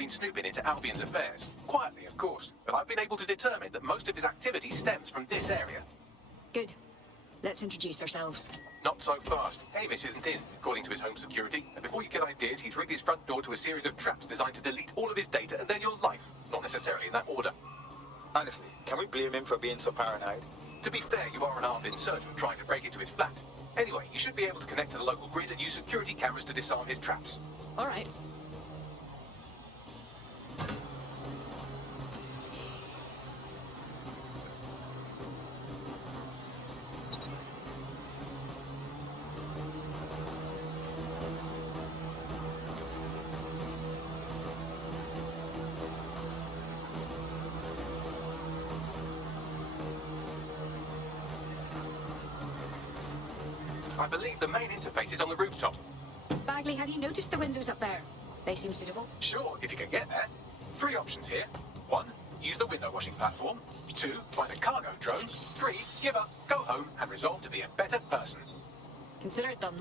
been snooping into Albion's affairs. Quietly, of course, but I've been able to determine that most of his activity stems from this area. Good. Let's introduce ourselves. Not so fast. Hamish isn't in, according to his home security. And before you get ideas, he's rigged his front door to a series of traps designed to delete all of his data and then your life. Not necessarily in that order. Honestly, can we blame him for being so paranoid? To be fair, you are an armed insurgent trying to break into his flat. Anyway, you should be able to connect to the local grid and use security cameras to disarm his traps. All right. I believe the main interface is on the rooftop. Bagley, have you noticed the windows up there? They seem suitable. Sure, if you can get there. 3 options here. 1, use the window washing platform. 2, find a cargo drone. 3, give up, go home, and resolve to be a better person. Consider it done.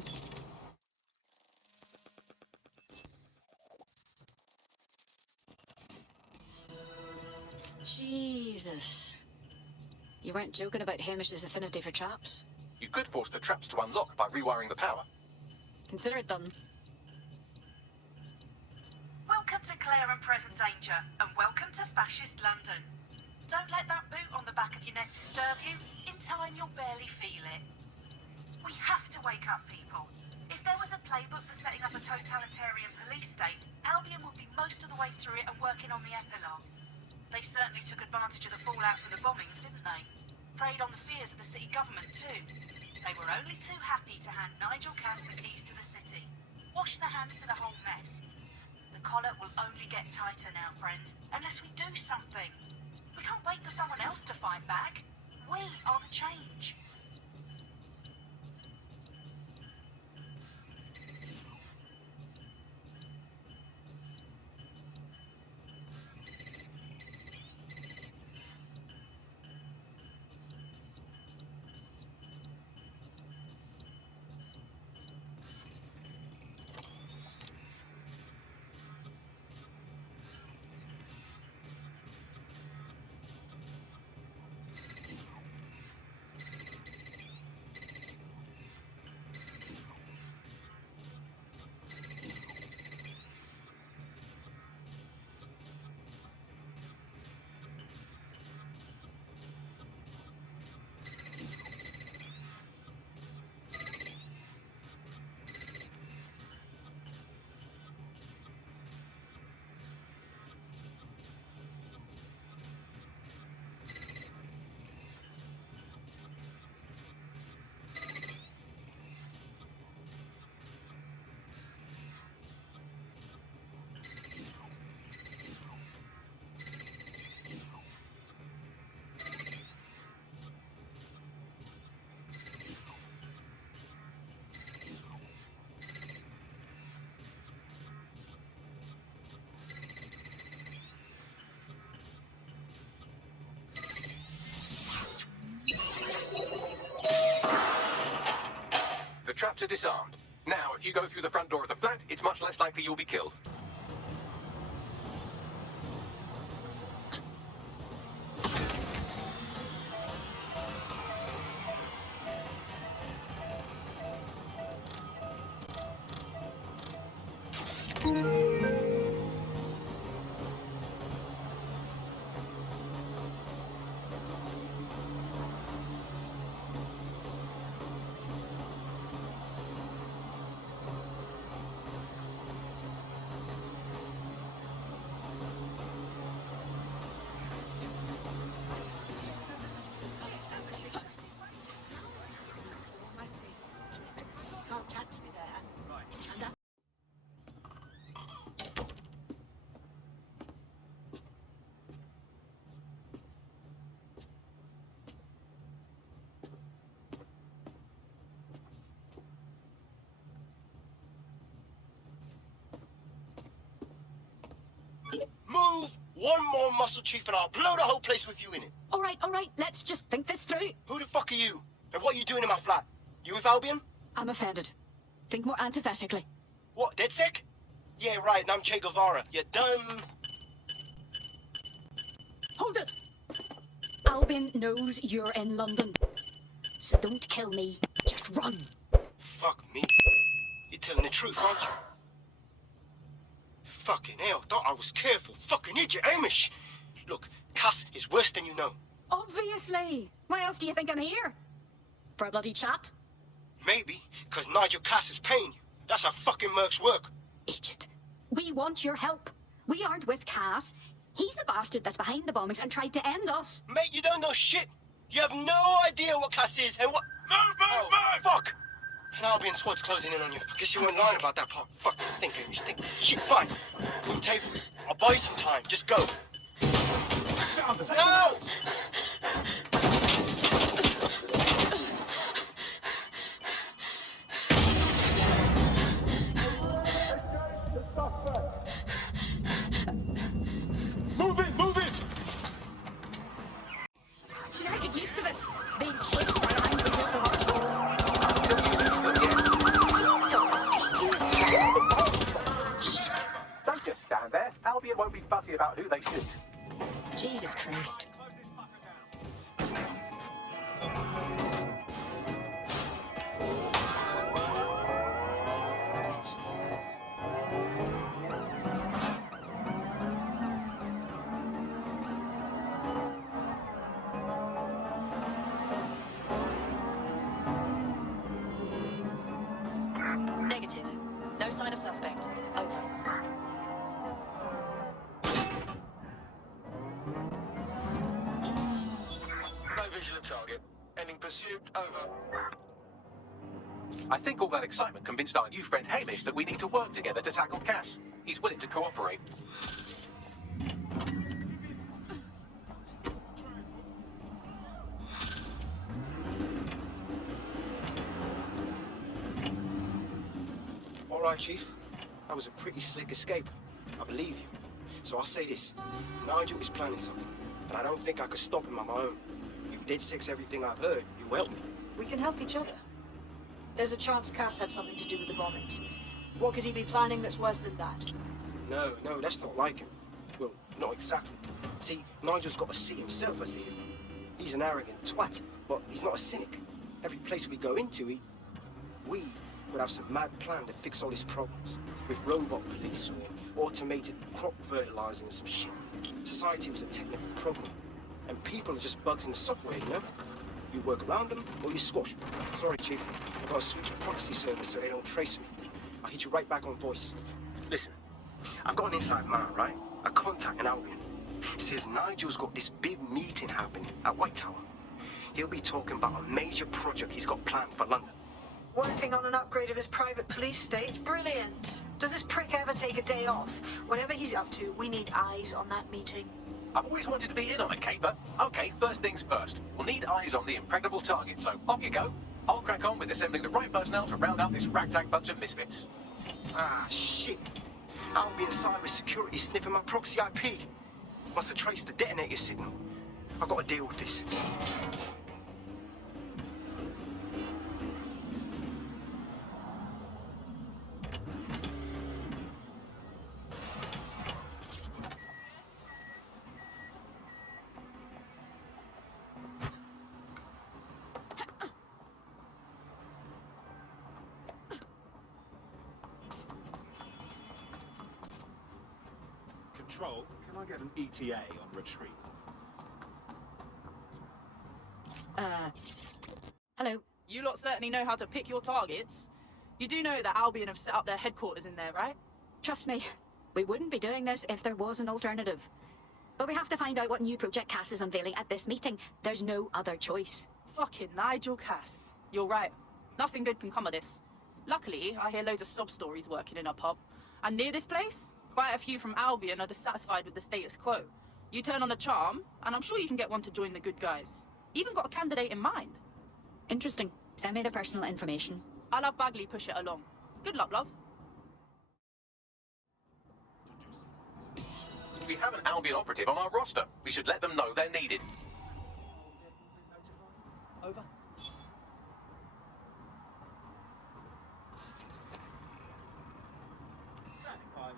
Jesus. You weren't joking about Hamish's affinity for traps? You could force the traps to unlock by rewiring the power. Consider it done. Welcome to Clear and Present Danger, and welcome to Fascist London. Don't let that boot on the back of your neck disturb you. In time, you'll barely feel it. We have to wake up, people. If there was a playbook for setting up a totalitarian police state, Albion would be most of the way through it and working on the epilogue. They certainly took advantage of the fallout from the bombings, didn't they? Preyed on the fears of the city government, too. They were only too happy to hand Nigel Cass the keys to the city. Wash their hands to the whole mess. The collar will only get tighter now, friends, unless we do something. We can't wait for someone else to fight back. We are the change. The traps are disarmed. Now, if you go through the front door of the flat, it's much less likely you'll be killed. Move! One more muscle chief and I'll blow the whole place with you in it. All right, let's just think this through. Who the fuck are you? And what are you doing in my flat? You with Albion? I'm offended. Think more antithetically. What, dead sick? Yeah, right, and I'm Che Guevara. You done? Hold it! Albion knows you're in London. So don't kill me. Just run. Fuck me. You're telling the truth, aren't you? Fucking hell, thought I was careful. Fucking idiot, Hamish. Look, Cass is worse than you know. Obviously. Why else do you think I'm here? For a bloody chat? Maybe, because Nigel Cass is paying you. That's how fucking mercs work. Agent, we want your help. We aren't with Cass. He's the bastard that's behind the bombings and tried to end us. Mate, you don't know shit. You have no idea what Cass is and what... Move! Fuck! An Albion squad's closing in on you. Guess you weren't lying about that part. Fuck, think, Hamish, think. Shit, fine. Room table. I'll buy you some time. Just go. No! Move in! You never get used to this. Being chased by an angry group of arseholes. Shit. Don't just stand there. Albion won't be fussy about who they shoot. Jesus Christ. Negative. No sign of suspect. Over. No visual of target. Ending pursuit. Over. I think all that excitement convinced our new friend Hamish that we need to work together to tackle Cass. He's willing to cooperate. All right, Chief. That was a pretty slick escape. I believe you. So I'll say this. Nigel is planning something, but I don't think I could stop him on my own. You did six everything I've heard. You helped me. We can help each other. There's a chance Cass had something to do with the bombings. What could he be planning that's worse than that? No, that's not like him. Well, not exactly. See, Nigel's got to see himself as the hero. He's an arrogant twat, but he's not a cynic. Every place we go into, we would have some mad plan to fix all his problems. With robot police or automated crop fertilizing and some shit. Society was a technical problem. And people are just bugs in the software, you know? You work around them or you squash them. Sorry, Chief. I've got to switch proxy servers so they don't trace me. I'll hit you right back on voice. Listen, I've got an inside man, right? A contact in Albion. Says Nigel's got this big meeting happening at White Tower. He'll be talking about a major project he's got planned for London. Working on an upgrade of his private police state? Brilliant. Does this prick ever take a day off? Whatever he's up to, we need eyes on that meeting. I've always wanted to be in on a caper. Okay, first things first. We'll need eyes on the impregnable target, so off you go. I'll crack on with assembling the right personnel to round out this ragtag bunch of misfits. Ah, shit. Albion cybersecurity sniffing my proxy IP. Must have traced the detonator signal. I've got to deal with this. Control, can I get an ETA on retreat? Hello. You lot certainly know how to pick your targets. You do know that Albion have set up their headquarters in there, right? Trust me, we wouldn't be doing this if there was an alternative. But we have to find out what new project Cass is unveiling at this meeting. There's no other choice. Fucking Nigel Cass. You're right. Nothing good can come of this. Luckily, I hear loads of sob stories working in a pub. And near this place, quite a few from Albion are dissatisfied with the status quo. You turn on the charm, and I'm sure you can get one to join the good guys. Even got a candidate in mind. Interesting. Send me their personal information. I'll have Bagley push it along. Good luck, love. We have an Albion operative on our roster. We should let them know they're needed. Over. Standing by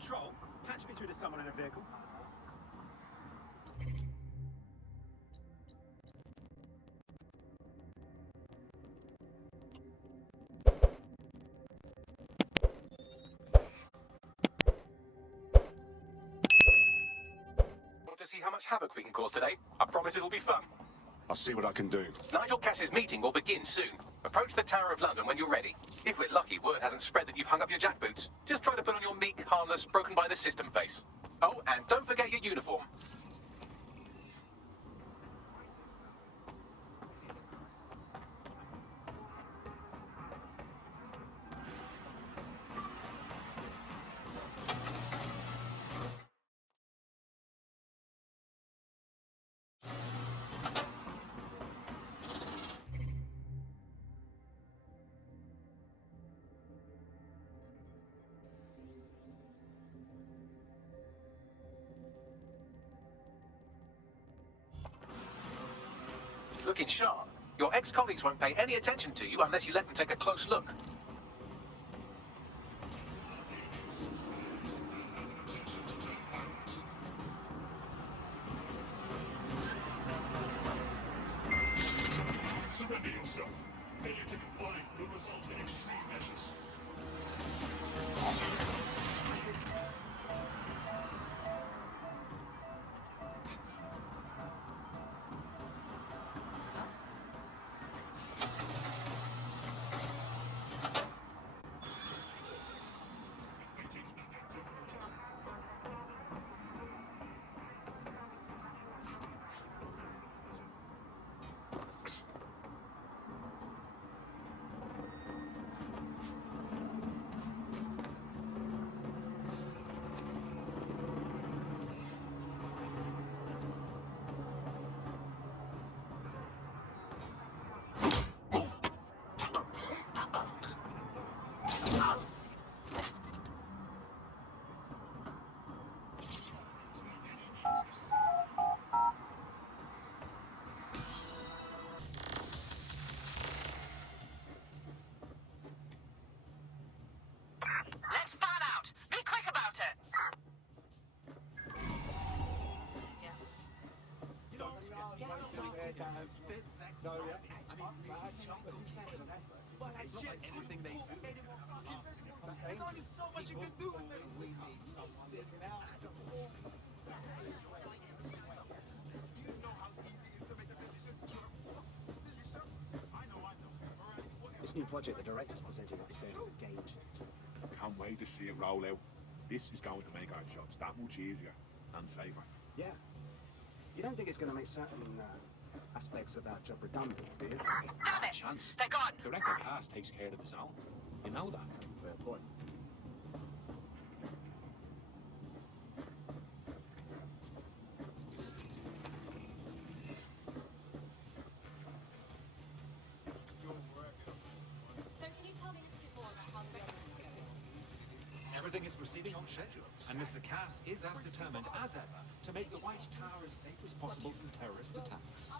Control, patch me through to someone in a vehicle. Want to see how much havoc we can cause today? I promise it'll be fun. I'll see what I can do. Nigel Cass's meeting will begin soon. Approach the Tower of London when you're ready. If we're lucky, word hasn't spread that you've hung up your jackboots. Just try to put on your meek, harmless, broken by the system face. Oh, and don't forget your uniform. Looking sharp. Your ex-colleagues won't pay any attention to you unless you let them take a close look. Surrender yourself. Failure to comply will result in extreme measures. Let's fan out. Be quick about it. There's only so much you can do with this. This new project the director's presenting upstairs is a game changer. Can't wait to see it roll out. This is going to make our jobs that much easier and safer. Yeah. You don't think it's going to make certain aspects of our job redundant, do you? Damn it. Chance. They're gone. Director Cass takes care of the zone. You know that. Fair point. So can you tell me a little bit more about how the rest is going? Everything is proceeding on schedule, and Mr. Cass is as determined as ever to make the White Tower as safe as possible from terrorist attacks.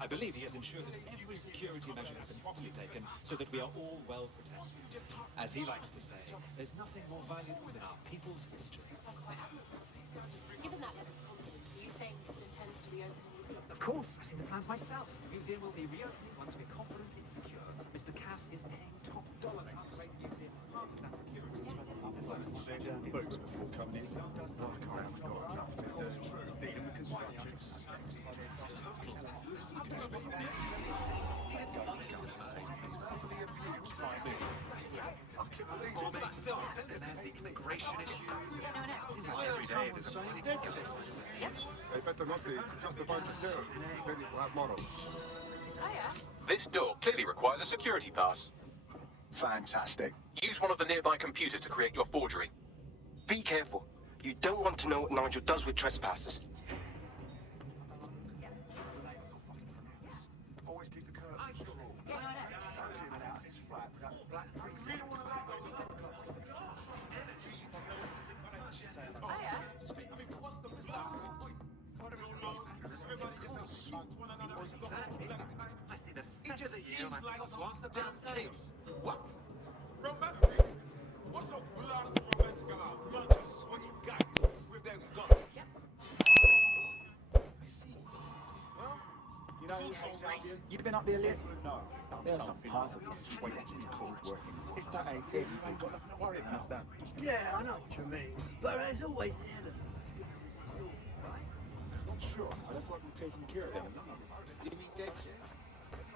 I believe he has ensured that every security measure has been properly taken so that we are all well protected. As he likes to say, there's nothing more valuable than our people's history. That's quite admirable. Given that level of confidence, are you saying he still intends to reopen the museum? Of course, I've seen the plans myself. The museum will be reopening once we're confident it's secure. Mr. Cass is paying top dollar to upgrade the museum as part of that security. That's why Mr. Boots before coming in. I haven't got enough to do. Dealing with construction. Oh, but still, there's the immigration issues. Every day there's a bloody dead city. They better not be. It's just a bunch of terrorists. Then it will have morals. Oh yeah? This door clearly requires a security pass. Fantastic. Use one of the nearby computers to create your forgery. Be careful. You don't want to know what Nigel does with trespassers. Always keeps a curve. Oh yeah? I see the set of the year and I thought whilst the downstairs. What? Romantic? What's so blasted romantic about? You're just sweating. You been up there lately? No. There's some parts of this city that need cold working. If that ain't it, you ain't got nothing to worry about. Understand? Yeah, I know what you mean. But there's always the enemy. Not sure. I don't like taking care of them. You mean dead set?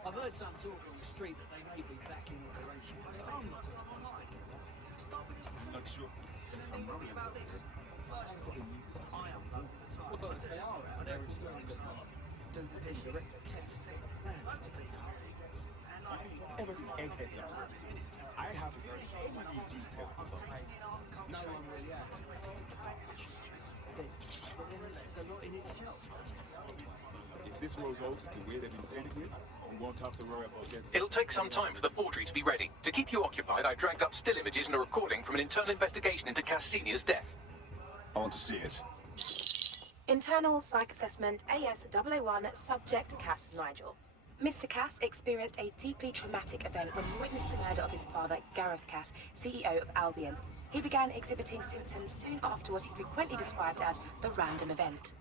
I've heard some talk on the street that they may be back in operation. I'm not sure. Some rumors about this. Sounds like I am though. Well, if they are out there installing the part, do the thing direct the cat. Everything's eggheads out there. I haven't heard any details about no one really has. But then this is a lot in itself. If this rolls over the way they've been saying it here, we won't have to worry about getting... It'll take some time for the forgery to be ready. To keep you occupied, I dragged up still images and a recording from an internal investigation into Cass Senior's death. I want to see it. Internal Psych Assessment AS001 Subject Cass Nigel. Mr. Cass experienced a deeply traumatic event when he witnessed the murder of his father, Gareth Cass, CEO of Albion. He began exhibiting symptoms soon after what he frequently described as the random event.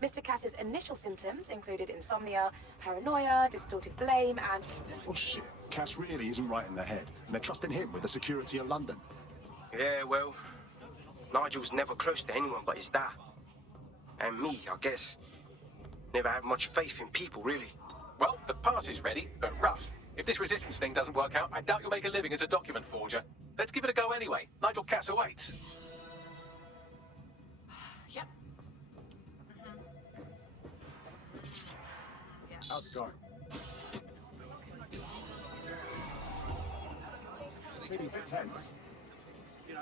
Mr. Cass's initial symptoms included insomnia, paranoia, distorted blame, and... Oh shit, Cass really isn't right in the head, and they're trusting him with the security of London. Yeah, well, Nigel's never close to anyone but his dad. And me, I guess. Never had much faith in people, really. Well, the pass is ready, but rough. If this resistance thing doesn't work out, I doubt you'll make a living as a document forger. Let's give it a go anyway. Nigel Cass awaits. Yep. How's it going? Maybe a bit tense. You know,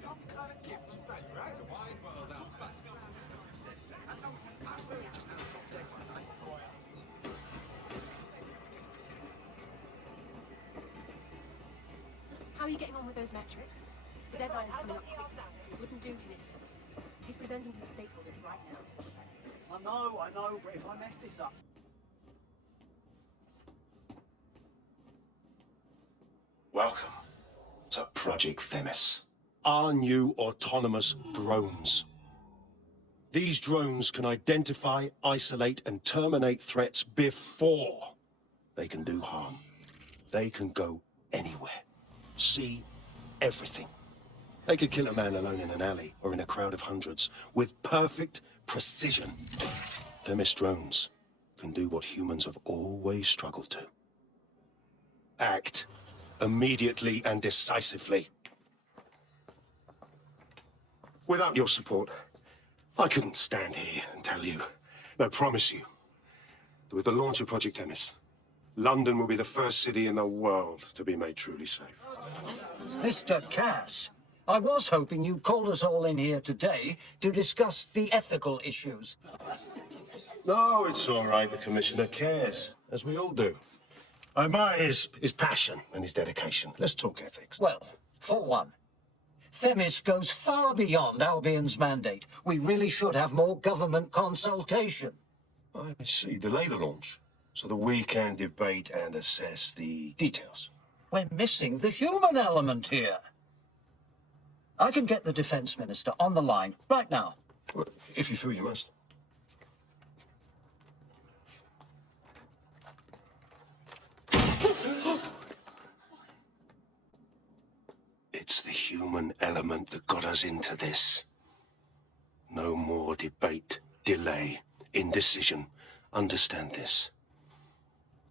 Some kind of gift, right? It's a wide world out there. How are you getting on with those metrics? The deadline is coming up quickly. Wouldn't do to miss it. He's presenting to the stakeholders right now. I know, but if I mess this up... Welcome to Project Themis, our new autonomous drones. These drones can identify, isolate, and terminate threats before they can do harm. They can go anywhere, see everything. They could kill a man alone in an alley or in a crowd of hundreds with perfect precision. Themis drones can do what humans have always struggled to. Act immediately and decisively. Without your support, I couldn't stand here and tell you, I promise you, that with the launch of Project Themis, London will be the first city in the world to be made truly safe. Mr. Cass, I was hoping you called us all in here today to discuss the ethical issues. No, it's all right. The Commissioner cares, as we all do. I admire his passion and his dedication. Let's talk ethics. Well, for one, Themis goes far beyond Albion's mandate. We really should have more government consultation. I see. Delay the launch so that we can debate and assess the details. We're missing the human element here. I can get the Defense Minister on the line right now. Well, if you feel you must. It's the human element that got us into this. No more debate, delay, indecision. Understand this.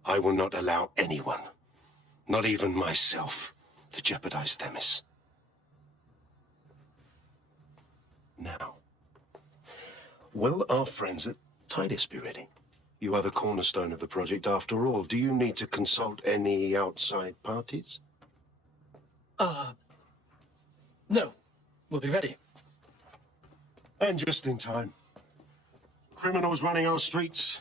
I will not allow anyone, not even myself, to jeopardize Themis. Now, will our friends at Tidus be ready? You are the cornerstone of the project after all. Do you need to consult any outside parties? No. We'll be ready. And just in time. Criminals running our streets.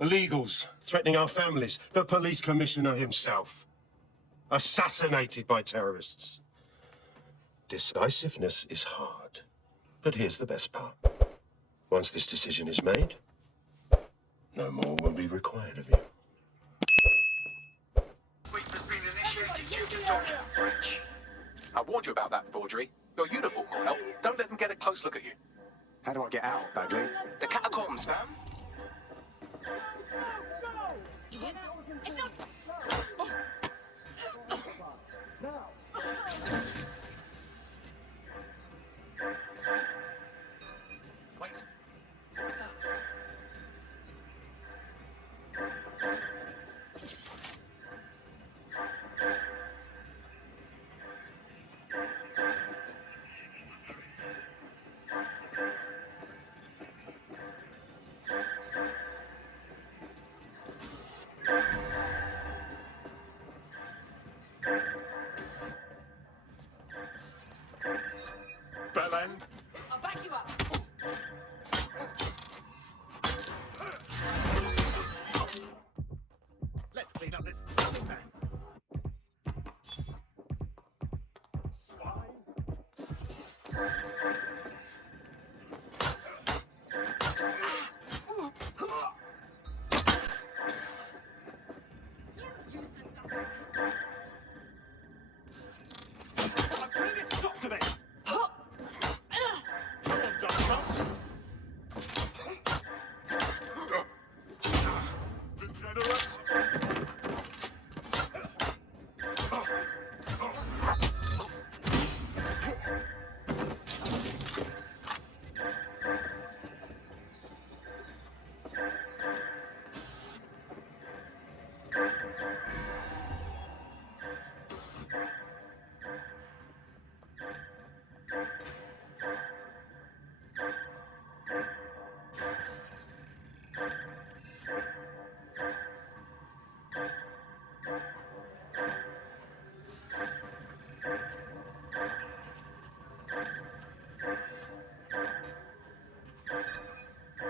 Illegals threatening our families. The police commissioner himself. Assassinated by terrorists. Decisiveness is hard. But here's the best part. Once this decision is made, no more will be required of you. Sweep has been initiated due to document breach. I warned you about that forgery. Your uniform will help. Don't let them get a close look at you. How do I get out, Bagley? The catacombs, fam. Wait. What was that? Bellend. I'll back you up. Let's clean up this mess. I'm putting a stop to this! Come on, Duck. Degenerate!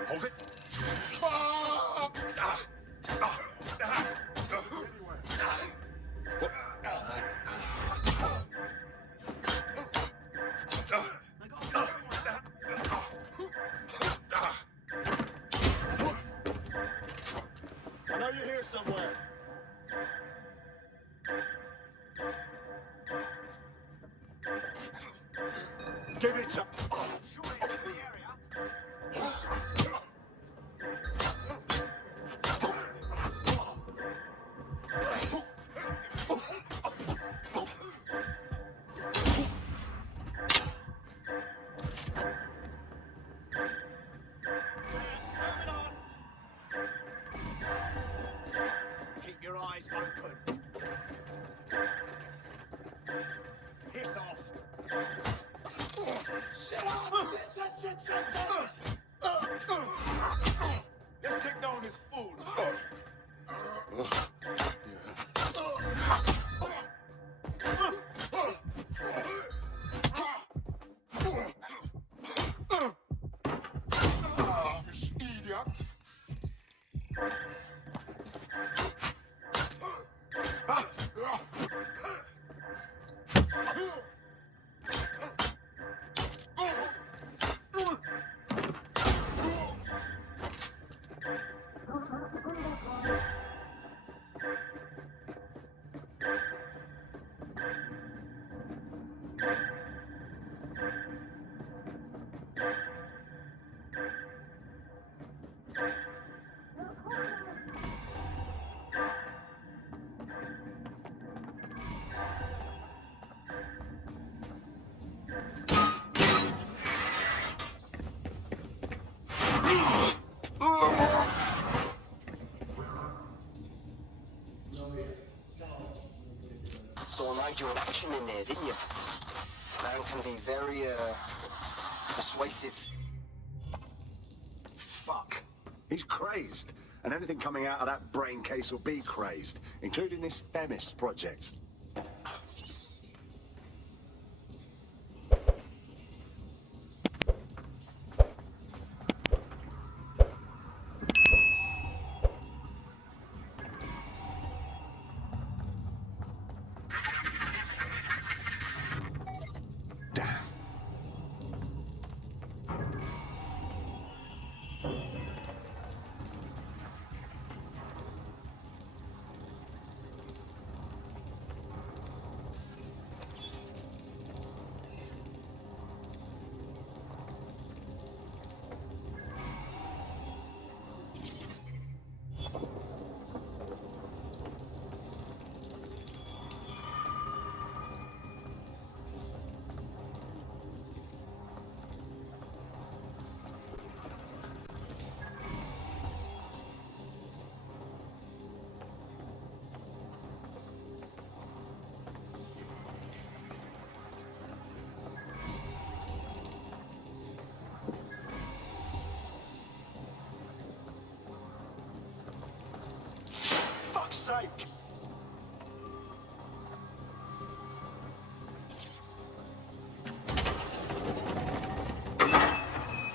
Hold it. I know you're here somewhere. Give it to... Keep your eyes open. Piss off. This thing known as fool. Idiot. Saw Nigel in action in there, didn't you? Man can be very, persuasive. Fuck. He's crazed. And anything coming out of that brain case will be crazed, including this Themis project.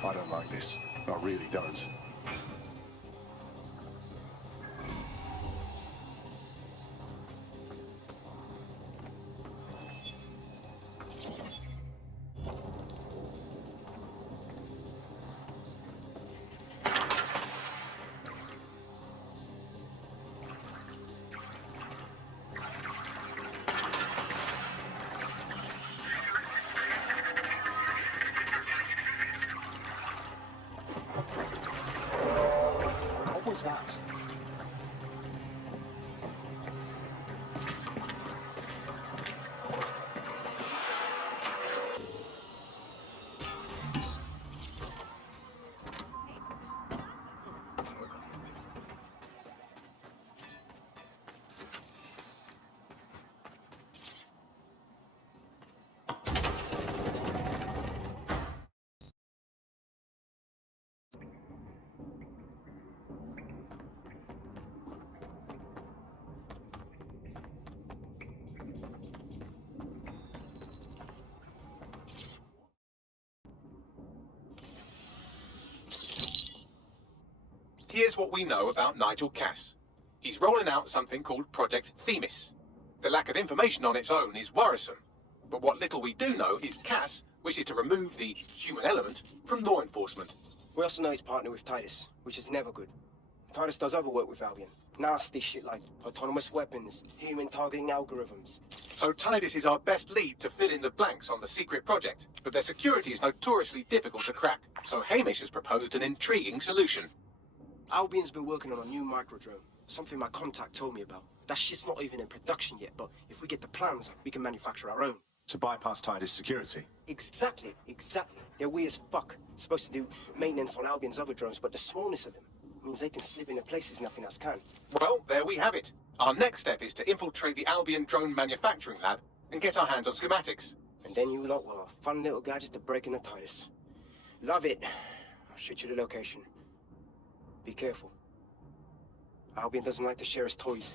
I don't like this. I really don't. What was that? Here's what we know about Nigel Cass. He's rolling out something called Project Themis. The lack of information on its own is worrisome, but what little we do know is Cass wishes to remove the human element from law enforcement. We also know he's partnered with Titus, which is never good. Titus does other work with Albion. Nasty shit like autonomous weapons, human targeting algorithms. So Titus is our best lead to fill in the blanks on the secret project, but their security is notoriously difficult to crack. So Hamish has proposed an intriguing solution. Albion's been working on a new microdrone, something my contact told me about. That shit's not even in production yet, but if we get the plans, we can manufacture our own. To bypass Titus security. Exactly. They're weird as fuck. Supposed to do maintenance on Albion's other drones, but the smallness of them means they can slip into places nothing else can. Well, there we have it. Our next step is to infiltrate the Albion drone manufacturing lab and get our hands on schematics. And then you lot will have a fun little gadget to break into Titus. Love it. I'll shoot you the location. Be careful. Albion doesn't like to share his toys.